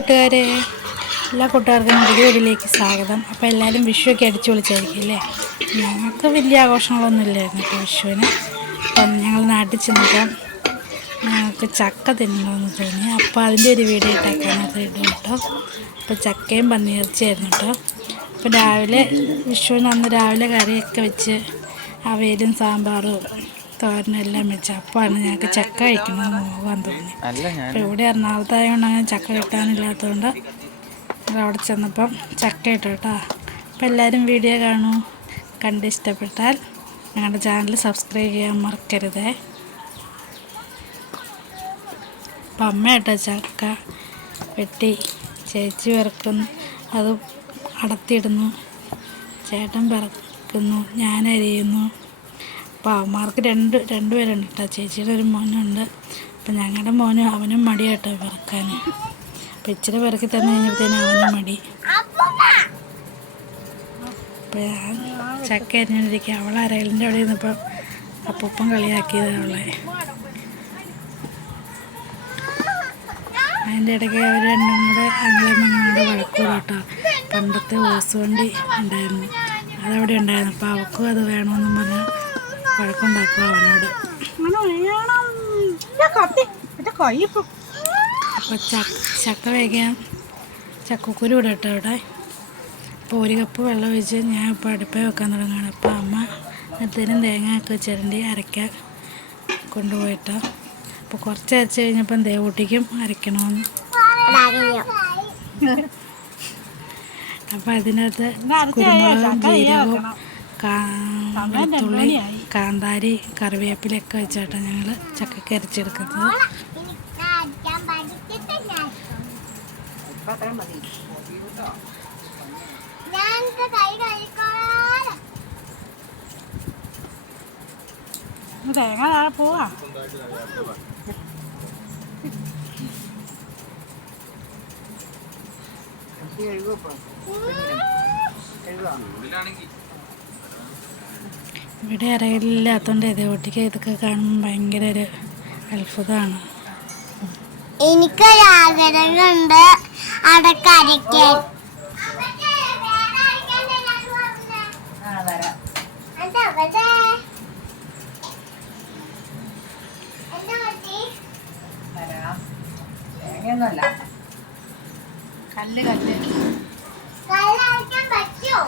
കൂട്ടുകാരെ, എല്ലാ കൂട്ടുകാർക്കും പുതിയ വീഡിയോയിലേക്ക് സ്വാഗതം. അപ്പോൾ എല്ലാവരും വിഷുവൊക്കെ അടിച്ചു പൊളിച്ചായിരിക്കും അല്ലേ? ഞങ്ങൾക്ക് വലിയ ആഘോഷങ്ങളൊന്നും ഇല്ലായിരുന്നു കേട്ടോ വിഷുവിന്. അപ്പം ഞങ്ങൾ നാട്ടിൽ ചെന്നപ്പം ഞങ്ങൾക്ക് ചക്ക തിന്നണമെന്ന് തോന്നി. അപ്പോൾ അതിൻ്റെ ഒരു വീഡിയോ ഇട്ടേക്കാനകത്ത് ഇടും കേട്ടോ. അപ്പോൾ ചക്കയും പന്നിയിറച്ചിയായിരുന്നു കേട്ടോ. അപ്പോൾ രാവിലെ വിഷുവിന് അന്ന് രാവിലെ കറിയൊക്കെ വെച്ച് അവിയലും സാമ്പാറും തോരനെല്ലാം വെച്ച് അപ്പോഴാണ് ഞങ്ങൾക്ക് ചക്ക കഴിക്കണമെന്ന് പോകാൻ തോന്നി. അപ്പോൾ ഇവിടെ എറണാകുളത്തായതുകൊണ്ട് അങ്ങനെ ചക്ക കിട്ടാനില്ലാത്തതുകൊണ്ട് അവിടെ ചെന്നപ്പം ചക്ക ഇട്ടു കേട്ടോ. അപ്പോൾ എല്ലാവരും വീഡിയോ കാണൂ. കണ്ട് ഇഷ്ടപ്പെട്ടാൽ ഞങ്ങളുടെ ചാനൽ സബ്സ്ക്രൈബ് ചെയ്യാൻ മറക്കരുതേ. അപ്പം അമ്മ കേട്ടോ ചക്ക വെട്ടി ചേച്ചി വിറക്കുന്നു, അത് അടത്തിയിടുന്നു, ചേട്ടൻ പിറക്കുന്നു, ഞാൻ അരിയുന്നു. അപ്പോൾ അവന്മാർക്ക് രണ്ടുപേരുണ്ട് കേട്ടോ. ചേച്ചിയുടെ ഒരു മോനുണ്ട്. അപ്പം ഞങ്ങളുടെ മോനും അവനും മടി കേട്ടോ പിറക്കാൻ. അപ്പം ഇച്ചിരി പിറക്കി തന്നു കഴിഞ്ഞപ്പോഴത്തേനും അവനും മടി. അപ്പം ഞാൻ ചക്ക അരിഞ്ഞിരിക്കുക. അവൾ അരയിലിൻ്റെ അവിടെ നിന്നപ്പം അപ്പൂപ്പൻ കളിയാക്കിയത് അവളെ. അതിൻ്റെ ഇടയ്ക്ക് അവർ രണ്ടും കൂടെ അങ്ങളെ വഴക്കൂടെ കേട്ടോ. പണ്ടത്തെ ഓസ് വണ്ടി ഉണ്ടായിരുന്നു, അതവിടെ ഉണ്ടായിരുന്നു. അപ്പോൾ അവൾക്കും അത് വേണമെന്നും പറഞ്ഞ് വഴക്കുണ്ടാക്കുക അവനോട്. അപ്പോൾ ചക്ക വേഗം ചക്കക്കുരു ഇവിടെ കേട്ടോ ഇവിടെ. അപ്പോൾ ഒരു കപ്പ് വെള്ളം ഒഴിച്ച് ഞാൻ ഇപ്പോൾ അടുപ്പേ വെക്കാൻ തുടങ്ങുകയാണ്. അപ്പോൾ അമ്മ നേരത്തേനും തേങ്ങയൊക്കെ ചിരണ്ടി അരയ്ക്കാൻ കൊണ്ടുപോയിട്ടോ. അപ്പോൾ കുറച്ച് അരച്ച് കഴിഞ്ഞപ്പം ദേവൂട്ടിക്കും അരയ്ക്കണമെന്ന്. അപ്പോൾ അതിനകത്ത് കുരുമുളകും ജീരകവും വെളുത്തുള്ളി, കാന്താരി, കറിവേപ്പിലൊക്കെ വെച്ചാട്ടോ ഞങ്ങൾ ചക്കയ്ക്ക് അരച്ചെടുക്കുന്നത്. തേങ്ങ താഴെ പോവാ. ഇവിടെ അരയില്ലാത്തോണ്ട് ദേവൂട്ടിക്ക് ഇതൊക്കെ കാണുമ്പോൾ ഭയങ്കര ഒരു അത്ഭുതമാണ്. എനിക്കൊരാഗ്രഹമുണ്ട് അതൊക്കെ അരയ്ക്കാൻ. കല്ല് കല്ലരയ്ക്കാൻ പറ്റുമോ?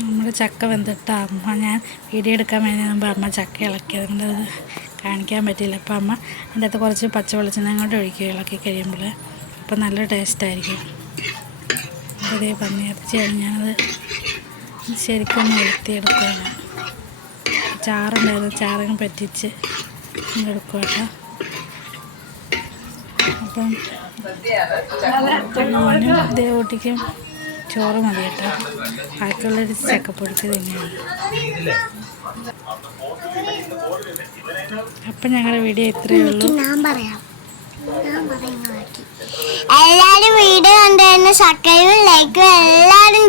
നമ്മുടെ ചക്ക വെന്തിട്ട് അമ്മ, ഞാൻ വീഡിയോ എടുക്കാൻ വേണ്ടി അമ്മ ചക്ക ഇളക്കി, അതുകൊണ്ട് അത് കാണിക്കാൻ പറ്റിയില്ല. അപ്പം അമ്മ അതിൻ്റെ അകത്ത് കുറച്ച് പച്ച വെളിച്ചെണ്ണ കൊണ്ട് ഒഴിക്കുക ഇളക്കി കഴിയുമ്പോൾ. അപ്പം നല്ല ടേസ്റ്റായിരിക്കും. അതേ പന്നിയിറച്ചിയാണ്, ഞാനത് ശരിക്കും ഒന്ന് എടുത്തിയെടുക്കുകയാണ്. ചാറുണ്ടായിരുന്നു, ചാറിന് പറ്റിച്ച് എടുക്കുക കേട്ടോ. അപ്പം മോനും ദേവൂട്ടിക്കും ചോറ് മതി കേട്ടോ. ബാക്കിയുള്ളൊരു ചക്കപ്പൊടിക്ക് തന്നെയാണ്. അപ്പം ഞങ്ങളുടെ വീഡിയോ ഇത്രയേ ഉള്ളൂ. എല്ലാവരും വീഡിയോ കണ്ടു സബ്സ്ക്രൈബും ലൈക്കും എല്ലാവരും